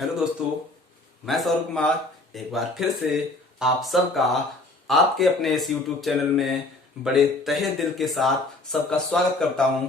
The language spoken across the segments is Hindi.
हेलो दोस्तों, मैं सौरभ कुमार एक बार फिर से आप सबका आपके अपने इस YouTube चैनल में बड़े तहे दिल के साथ सबका स्वागत करता हूं।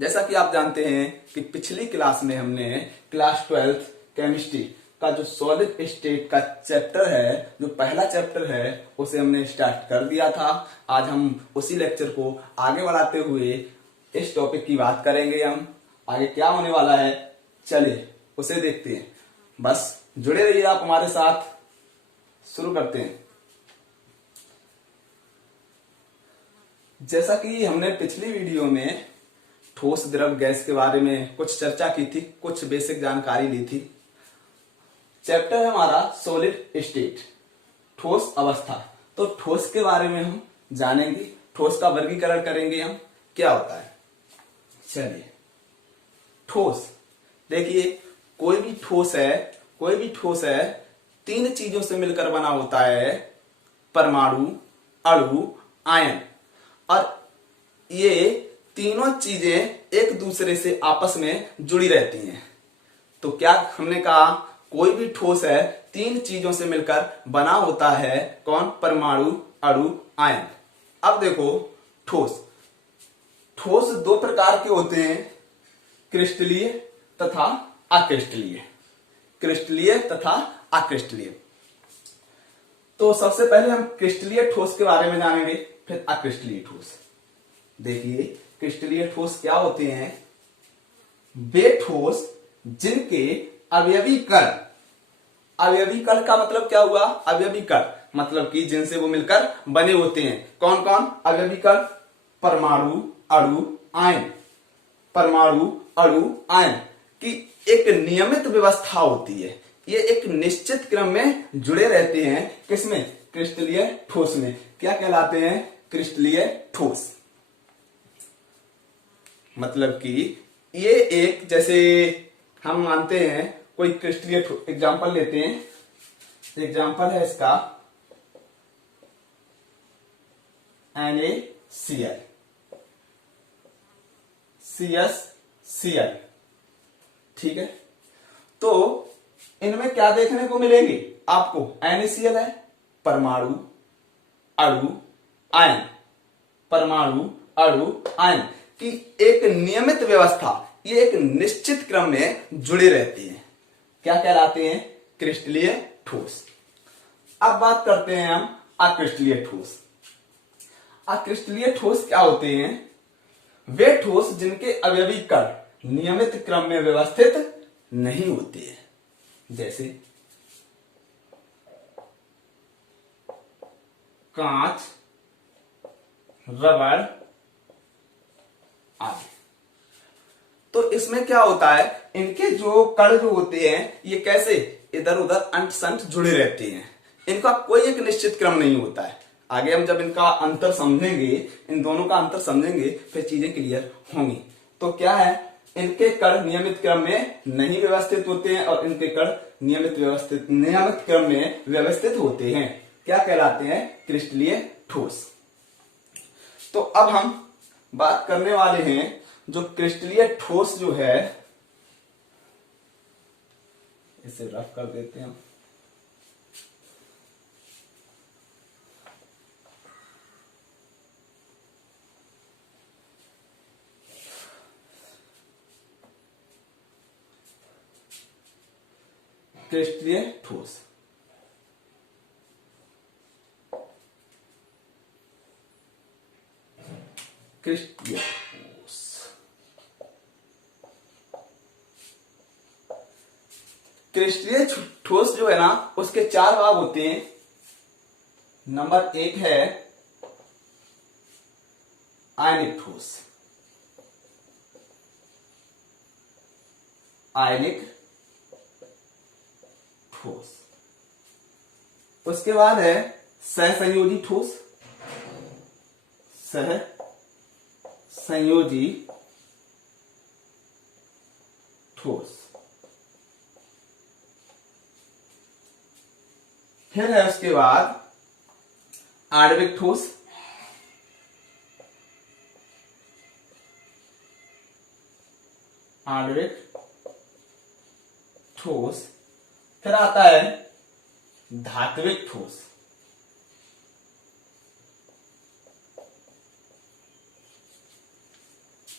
जैसा कि आप जानते हैं कि पिछली क्लास में हमने क्लास 12th केमिस्ट्री का जो सॉलिड स्टेट का चैप्टर है, जो पहला चैप्टर है, उसे हमने स्टार्ट कर दिया था। आज हम उसी लेक्चर को आगे बढ़ाते हुए इस टॉपिक की बात करेंगे। हम आगे क्या होने वाला है, चलिए उसे देखते हैं। बस जुड़े रहिए आप हमारे साथ। शुरू करते हैं। जैसा कि हमने पिछली वीडियो में ठोस द्रव गैस के बारे में कुछ चर्चा की थी, कुछ बेसिक जानकारी ली थी। चैप्टर है हमारा सॉलिड स्टेट, ठोस अवस्था। तो ठोस के बारे में हम जानेंगे, ठोस का वर्गीकरण करेंगे हम, क्या होता है। चलिए, ठोस देखिए, कोई भी ठोस है तीन चीजों से मिलकर बना होता है, परमाणु, अणु, आयन। और ये तीनों चीजें एक दूसरे से आपस में जुड़ी रहती हैं। तो क्या हमने कहा, कोई भी ठोस है तीन चीजों से मिलकर बना होता है। कौन? परमाणु, अणु, आयन। अब देखो, ठोस दो प्रकार के होते हैं, क्रिस्टलीय तथा अक्रिस्टलीय। क्रिस्टलीय तथा अक्रिस्टलीय। तो सबसे पहले हम क्रिस्टलीय ठोस के बारे में जानेंगे, फिर अक्रिस्टलीय ठोस। देखिए, क्रिस्टलीय ठोस क्या होते हैं? वे ठोस जिनके अवयवी कण का मतलब क्या हुआ? अवयवी कण मतलब कि जिनसे वो मिलकर बने होते हैं। कौन कौन अवयवी कण? परमाणु, अणु, आयन। परमाणु, अणु, आयन की एक नियमित व्यवस्था होती है। ये एक निश्चित क्रम में जुड़े रहते हैं। किसमें? क्रिस्टलीय ठोस में। क्या कहलाते हैं? क्रिस्टलीय ठोस। मतलब कि ये एक, जैसे हम मानते हैं कोई क्रिस्टलीय एग्जांपल लेते हैं। एग्जांपल है इसका NaCl, CsCl। ठीक है, तो इनमें क्या देखने को मिलेंगे आपको? NaCl है, परमाणु, अणु, आयन। परमाणु, अणु, आयन की एक नियमित व्यवस्था, ये एक निश्चित क्रम में जुड़े रहती हैं। क्या कहलाते हैं? क्रिस्टलीय ठोस। अब बात करते हैं हम अक्रिस्टलीय ठोस। अक्रिस्टलीय ठोस क्या होते हैं? वे ठोस जिनके अवयवी कण नियमित क्रम में व्यवस्थित नहीं होते हैं। जैसे कांच, रबड़ आदि। तो इसमें क्या होता है, इनके जो कण जो होते हैं, ये कैसे इधर उधर अंट संट जुड़े रहते हैं। इनका कोई एक निश्चित क्रम नहीं होता है। आगे हम जब इनका अंतर समझेंगे, इन दोनों का अंतर समझेंगे, फिर चीजें क्लियर होंगी। तो क्या है, इनके कण नियमित क्रम में नहीं व्यवस्थित होते हैं और इनके कण नियमित क्रम में व्यवस्थित होते हैं। क्या कहलाते हैं? क्रिस्टलीय ठोस। तो अब हम बात करने वाले हैं जो क्रिस्टलीय ठोस जो है, इसे रफ कर देते हैं। क्रिस्टलीय ठोस, क्रिस्टलीय ठोस। क्रिस्टलीय ठोस जो है ना, उसके चार भाग होते हैं। नंबर 1 है आयनिक ठोस। आयनिक ठोस। उसके बाद है सहसंयोजी ठोस। सहसंयोजी ठोस। फिर है उसके बाद आणविक ठोस। आणविक ठोस। फिर आता है धात्विक ठोस।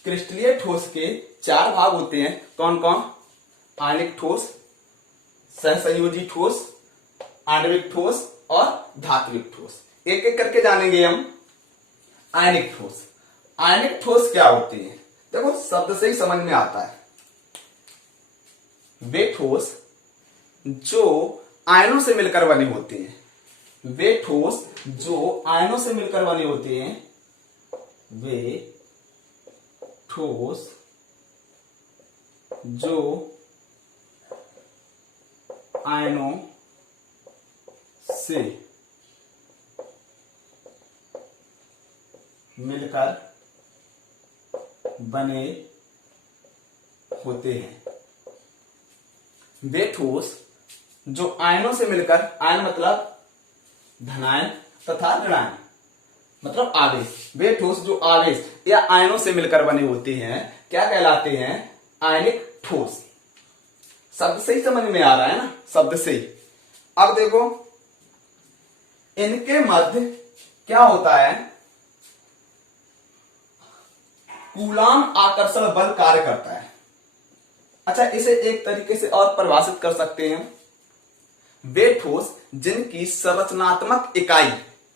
क्रिस्टलीय ठोस के 4 भाग होते हैं। कौन कौन? आयनिक ठोस, सहसंयोजी ठोस, आणविक ठोस और धात्विक ठोस। एक एक करके जानेंगे हम। आयनिक ठोस। आयनिक ठोस क्या होती है? देखो शब्द से ही समझ में आता है। वे ठोस जो आयनों से मिलकर बने होते हैं। वे ठोस जो आयनों से मिलकर बने होते हैं। वे ठोस जो आयनों से मिलकर बने होते हैं। वे ठोस जो आयनों से मिलकर, आयन मतलब धनायन तथा ऋणायन मतलब आवेश, वे ठोस जो आवेश या आयनों से मिलकर बने होते हैं क्या कहलाते हैं? आयनिक ठोस। शब्द से ही समझ में आ रहा है ना, शब्द से ही। अब देखो इनके मध्य क्या होता है? कूलाम आकर्षण बल कार्य करता है। अच्छा, इसे एक तरीके से और परिभाषित कर सकते हैं। वे ठोस जिनकी संरचनात्मक इकाई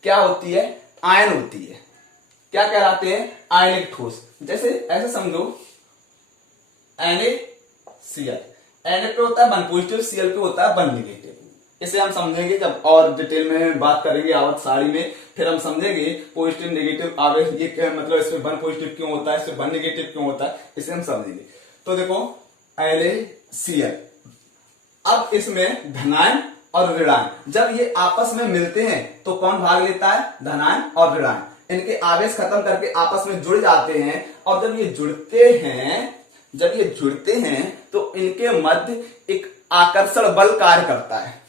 क्या होती है? आयन होती है, क्या कहलाते हैं? आयनिक ठोस। जैसे ऐसे समझो, NaCl, Na पे होता है 1 पॉजिटिव, Cl पे होता है 1 नेगेटिव। इसे हम समझेंगे जब और डिटेल में बात करेंगे आवर्त सारणी में। फिर हम समझेंगे पॉजिटिव नेगेटिव आवेश, ये क्या मतलब, इसमें 1 पॉजिटिव क्यों होता है, इसमें 1 नेगेटिव क्यों होता है, इसे हम समझेंगे। तो देखो NaCl, अब इसमें धनायन और ऋणायन जब ये आपस में मिलते हैं तो कौन भाग लेता है? धनायन और ऋणायन। इनके आवेश खत्म करके आपस में जुड़ जाते हैं, और जब ये जुड़ते हैं तो इनके मध्य एक आकर्षण बल कार्य करता है,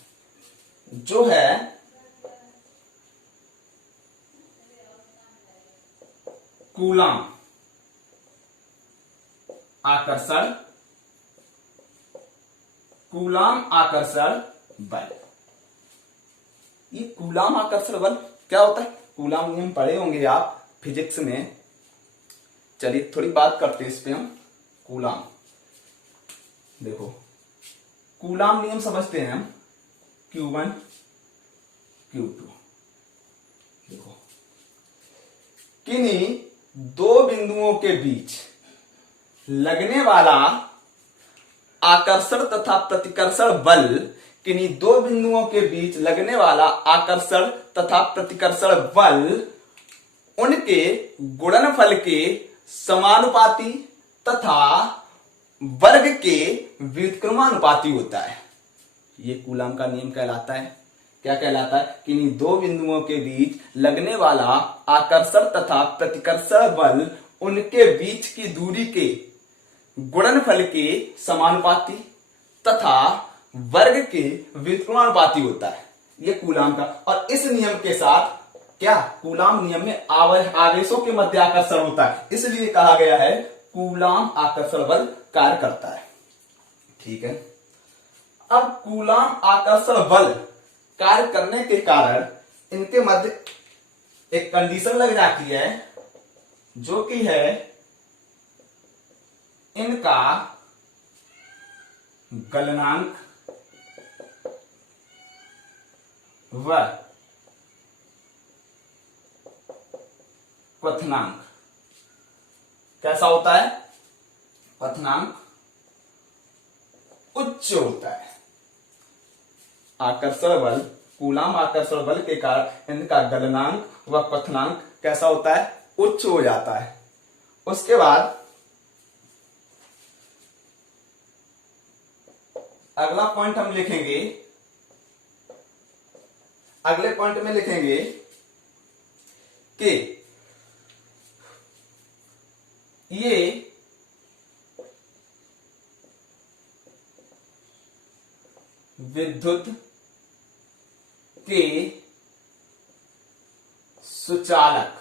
जो है कूलाम आकर्षण बल। ये कूलाम आकर्षण बल क्या होता है? कूलाम नियम पढ़े होंगे आप फिजिक्स में। चलिए थोड़ी बात करते हैं इस पे हम। कूलाम, देखो कूलाम नियम समझते हैं हम। Q1 Q2, देखो किन्हीं 2 बिंदुओं के बीच लगने वाला आकर्षण तथा प्रतिकर्षण बल, किन्हीं 2 बिंदुओं के बीच लगने वाला आकर्षण तथा प्रतिकर्षण बल उनके गुणनफल के समानुपाती तथा वर्ग के व्युत्क्रमानुपाती होता है। ये कूलाम का नियम कहलाता है। क्या कहलाता है? किन्हीं 2 बिंदुओं के बीच लगने वाला आकर्षण तथा प्रतिकर्षण बल उनके बीच की दूरी के गुणनफल के समानुपाती तथा वर्ग के व्युत्क्रमानुपाती होता है। ये कूलाम का। और इस नियम के साथ क्या, कूलाम नियम में आवेशों के मध्य आकर्षण होता है, इसलिए कहा गया है कूलाम आकर्षण बल कार्य करता है। ठीक है। अब कूलाम आकर्षण बल कार्य करने के कारण इनके मध्य एक कंडीशन लग जाती है, जो कि है इनका गलनांक व क्वथनांक कैसा होता है? क्वथनांक उच्च होता है। आकर्षण बल, कूलाम आकर्षण बल के कारण इनका गलनांक व क्वथनांक कैसा होता है? उच्च हो जाता है। उसके बाद अगला पॉइंट हम लिखेंगे, अगले पॉइंट में लिखेंगे कि ये विद्युत के सुचालक,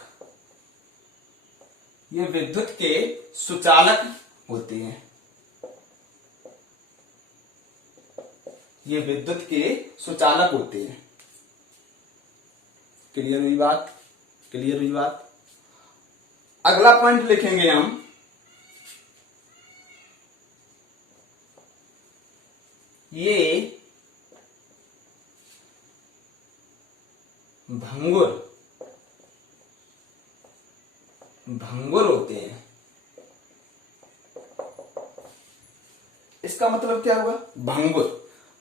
ये विद्युत के सुचालक होते हैं। ये विद्युत के सुचालक होते हैं। क्लियर हुई बात? क्लियर हुई बात? अगला पॉइंट लिखेंगे हम, ये भंगुर होते हैं। इसका मतलब क्या हुआ?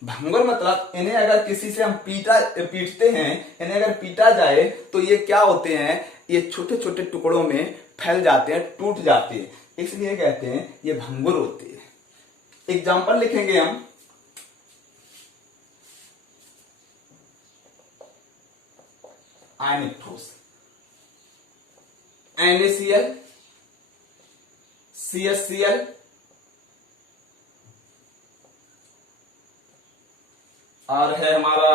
भंगुर मतलब इन्हें अगर किसी से हम पीटते हैं, इन्हें अगर पीटा जाए तो ये क्या होते हैं, ये छोटे छोटे टुकड़ों में फैल जाते हैं, टूट जाते हैं, इसलिए कहते हैं ये भंगुर होते हैं। एग्जाम्पल लिखेंगे हम, आयनिक ठोस, NaCl, CHCl, और है हमारा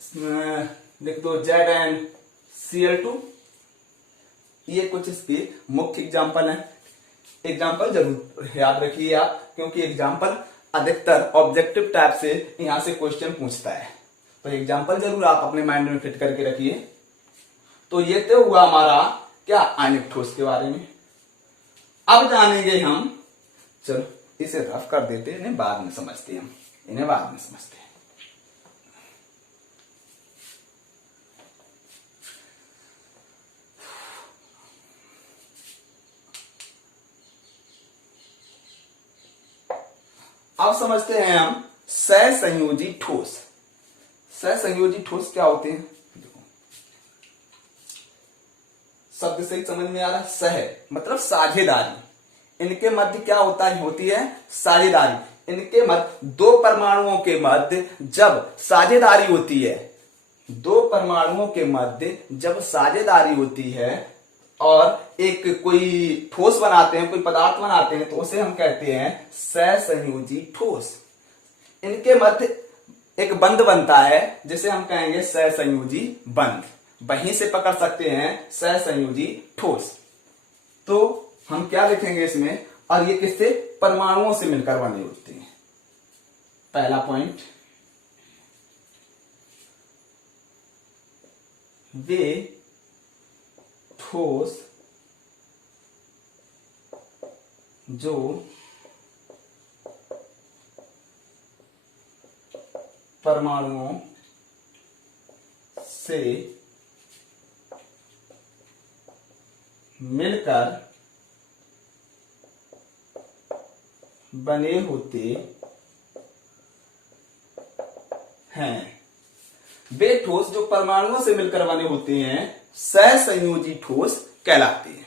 इसमें लिख दो ZnCl2। ये कुछ इसके मुख्य एग्जाम्पल हैं। एग्जाम्पल जरूर याद रखिए आप, क्योंकि एग्जाम्पल अधिकतर ऑब्जेक्टिव टाइप से यहां से क्वेश्चन पूछता है, तो एग्जाम्पल जरूर आप अपने माइंड में फिट करके रखिए। तो ये तो हुआ हमारा क्या, आयनिक ठोस के बारे में। अब जानेंगे हम, चलो इसे रफ कर देते हैं, इन्हें बाद में समझते हैं, इन्हें बाद में समझते हैं। अब समझते हैं हम सहसंयोजी ठोस। सहसंयोजी ठोस क्या होते हैं? देखो शब्द से ही समझ में आ रहा है, सह मतलब साझेदारी। इनके मध्य क्या होती है साझेदारी। इनके मध्य दो परमाणुओं के मध्य जब साझेदारी होती है, दो परमाणुओं के मध्य जब साझेदारी होती है और एक कोई ठोस बनाते हैं, कोई पदार्थ बनाते हैं, तो उसे हम कहते हैं सहसंयोजी ठोस। इनके मध्य एक बंध बनता है जिसे हम कहेंगे सहसंयोजी बंध। वहीं से पकड़ सकते हैं सहसंयोजी ठोस। तो हम क्या लिखेंगे इसमें, और ये किससे, परमाणुओं से मिलकर बने होते हैं। पहला पॉइंट, वे ठोस जो परमाणुओं से मिलकर बने होते हैं, वे ठोस जो परमाणुओं से मिलकर बने होते हैं सहसंयोजी ठोस कहलाते हैं।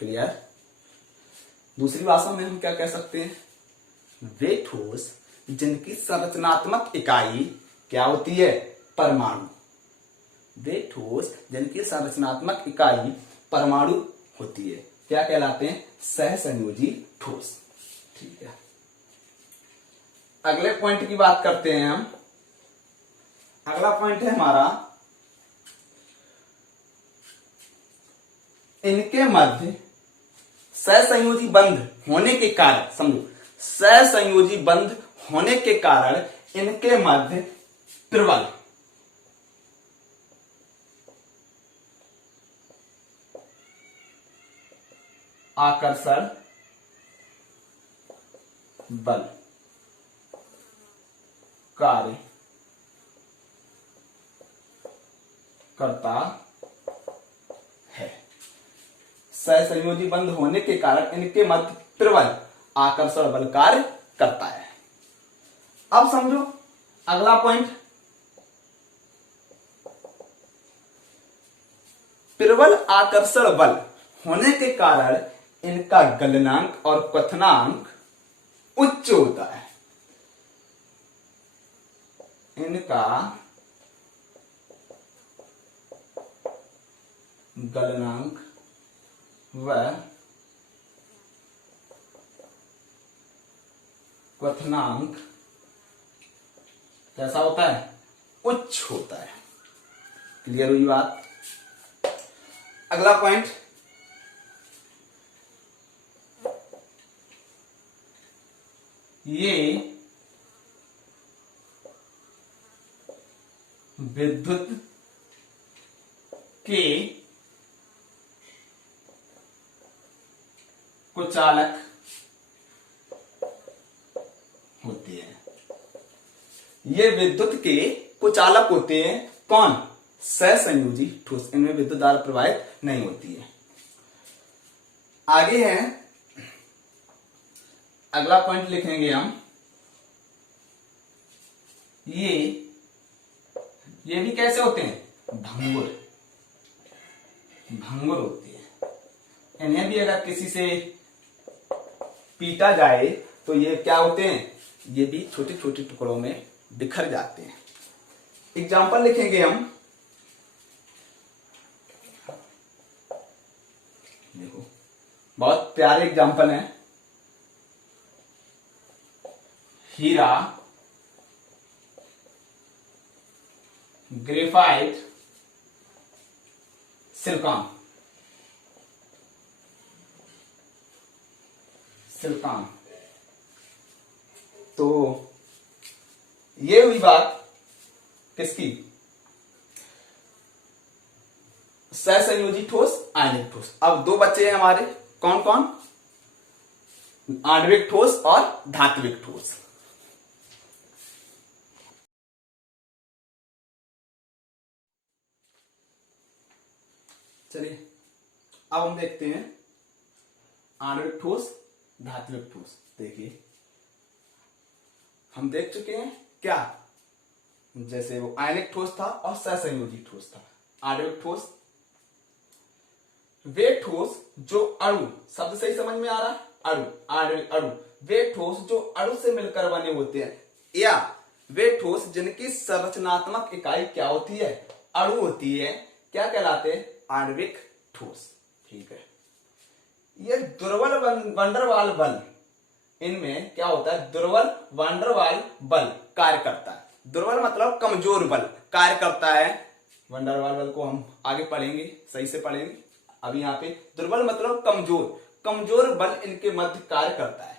क्लियर? दूसरी भाषा में हम क्या कह सकते हैं, वे ठोस जिनकी संरचनात्मक इकाई क्या होती है, परमाणु। वे ठोस जिनकी संरचनात्मक इकाई परमाणु होती है, क्या कहलाते हैं, सहसंयोजी ठोस। ठीक है, अगले पॉइंट की बात करते हैं हम। अगला पॉइंट है हमारा, इनके मध्य सहसंयोजी बंध होने के कारण, समझो सहसंयोजी बंध होने के कारण इनके मध्य प्रबल आकर्षण बल कार्य करता है। सहसंयोजी बंध होने के कारण इनके मध्य प्रबल आकर्षण बल कार्य करता है। अब समझो अगला पॉइंट, प्रबल आकर्षण बल होने के कारण इनका गलनांक और क्वथनांक उच्च होता है। इनका गलनांक व क्वथनांक कैसा होता है, उच्च होता है। क्लियर हुई बात? अगला पॉइंट, ये विद्युत के कुचालक होते हैं। ये विद्युत के कुचालक होते हैं। कौन? सहसंयोजी ठोस। इनमें विद्युत धारा प्रवाहित नहीं होती है। आगे है, अगला पॉइंट लिखेंगे हम, ये भी कैसे होते हैं? भंगुर होते हैं। इन्हें भी अगर किसी से पीटा जाए तो ये क्या होते हैं? ये भी छोटे छोटे टुकड़ों में बिखर जाते हैं। एग्जाम्पल लिखेंगे हम, देखो बहुत प्यारे एग्जाम्पल हैं। हीरा, ग्रेफाइट, सिलिकॉन। तो ये हुई बात किसकी? सहसंयोजी ठोस, आणविक ठोस। अब दो बच्चे हैं हमारे, कौन कौन? आणविक ठोस और धात्विक ठोस। चलिए अब हम देखते हैं आणविक ठोस, धात्विक ठोस। देखिए हम देख चुके हैं क्या, जैसे वो आयनिक ठोस था और सहसंयोजी ठोस था। आणविक ठोस वे ठोस जो अणु, शब्द सही समझ में आ रहा? अणु, आणविक अणु। वे ठोस जो अणु से मिलकर बने होते हैं, या वे ठोस जिनकी संरचनात्मक इकाई क्या होती है? अणु होती है। क्या कहलाते हैं? आणविक ठोस। ठीक है। ये दुर्बल वंडरवाल बल, इनमें क्या होता है? दुर्बल वंडरवाल बल कार्य करता है। दुर्बल मतलब कमजोर बल कार्य करता है। वंडरवाल बल को हम आगे पढ़ेंगे, सही से पढ़ेंगे। अभी यहाँ पे दुर्बल मतलब कमजोर बल इनके मध्य कार्य करता है।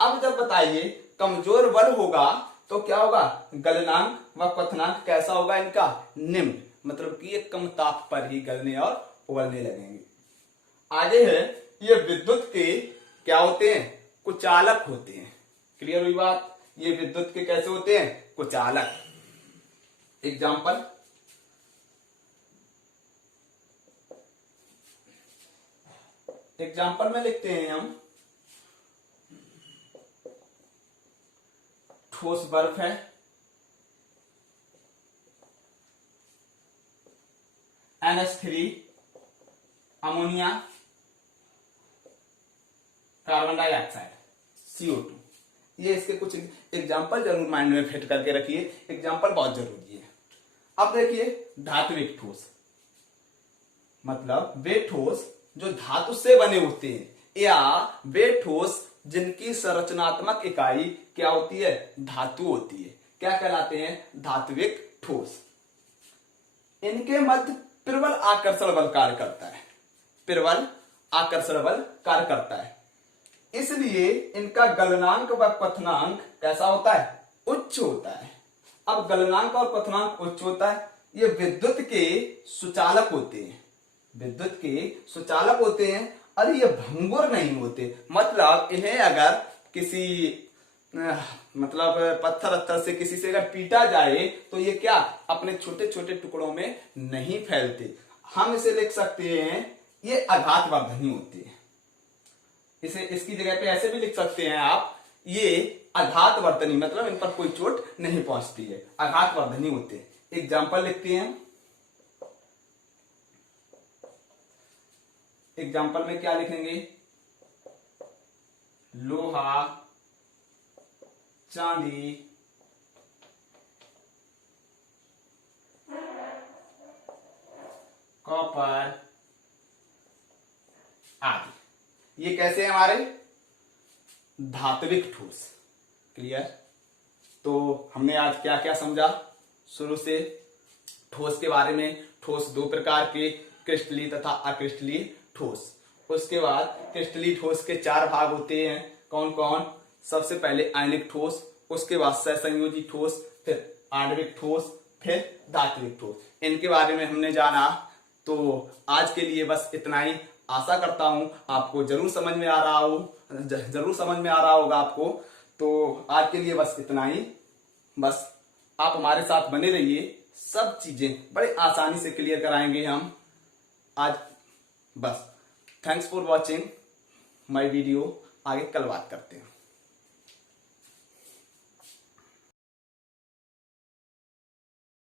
अब जब बताइए कमजोर बल होगा तो क्या होगा? गलनांक व क्वथनांक कैसा होगा इनका? निम्न, मतलब कि ये कम ताप पर ही गलने और उबलने लगेंगे। आगे है, ये विद्युत के क्या होते हैं? कुचालक होते हैं। क्लियर हुई बात? ये विद्युत के कैसे होते हैं? कुचालक। एग्जाम्पल, में लिखते हैं हम, ठोस बर्फ है, NH3, ammonia, carbon dioxide, CO2। ये इसके कुछ एग्जाम्पल जरूर माइंड में फिट करके रखिए, एग्जाम्पल बहुत जरूरी है। अब देखिए धात्विक ठोस, मतलब वे ठोस जो धातु से बने होते हैं, या वे ठोस जिनकी संरचनात्मक इकाई क्या होती है? धातु होती है। क्या कहलाते हैं? धात्विक ठोस। इनके मध्य प्रबल आकर्षण बल कार्य करता है। प्रबल आकर्षण बल कार्य करता है, इसलिए इनका गलनांक व क्वथनांक कैसा होता है? उच्च होता है। अब गलनांक और क्वथनांक उच्च होता है। ये विद्युत के सुचालक होते हैं, विद्युत के सुचालक होते हैं, और ये भंगुर नहीं होते। मतलब इन्हें अगर किसी मतलब पत्थर से किसी से अगर पीटा जाए तो ये क्या अपने छोटे छोटे टुकड़ों में नहीं फैलते। हम इसे लिख सकते हैं, ये आघातवर्धनी होते हैं। इसे इसकी जगह पे ऐसे भी लिख सकते हैं आप, ये आघातवर्धनी, मतलब इन पर कोई चोट नहीं पहुंचती है, आघातवर्धनी होते हैं। एग्जाम्पल लिखते हैं। एग्जाम्पल में क्या लिखेंगे? लोहा, चांदी, कॉपर आदि। ये कैसे हैं हमारे? धात्विक ठोस। क्लियर? तो हमने आज क्या क्या समझा? शुरू से ठोस के बारे में। ठोस दो प्रकार के, क्रिस्टलीय तथा अक्रिस्टलीय ठोस। उसके बाद क्रिस्टलीय ठोस के 4 भाग होते हैं। कौन कौन? सबसे पहले आयनिक ठोस, उसके बाद सहसंयोजी ठोस, फिर आणविक ठोस, फिर धात्विक ठोस, इनके बारे में हमने जाना। तो आज के लिए बस इतना ही। आशा करता हूं आपको जरूर समझ में आ रहा होगा आपको। तो आज के लिए बस इतना ही। बस आप हमारे साथ बने रहिए, सब चीजें बड़े आसानी से क्लियर कराएंगे हम आज। बस thanks for watching my video. आगे कल बात करते हैं।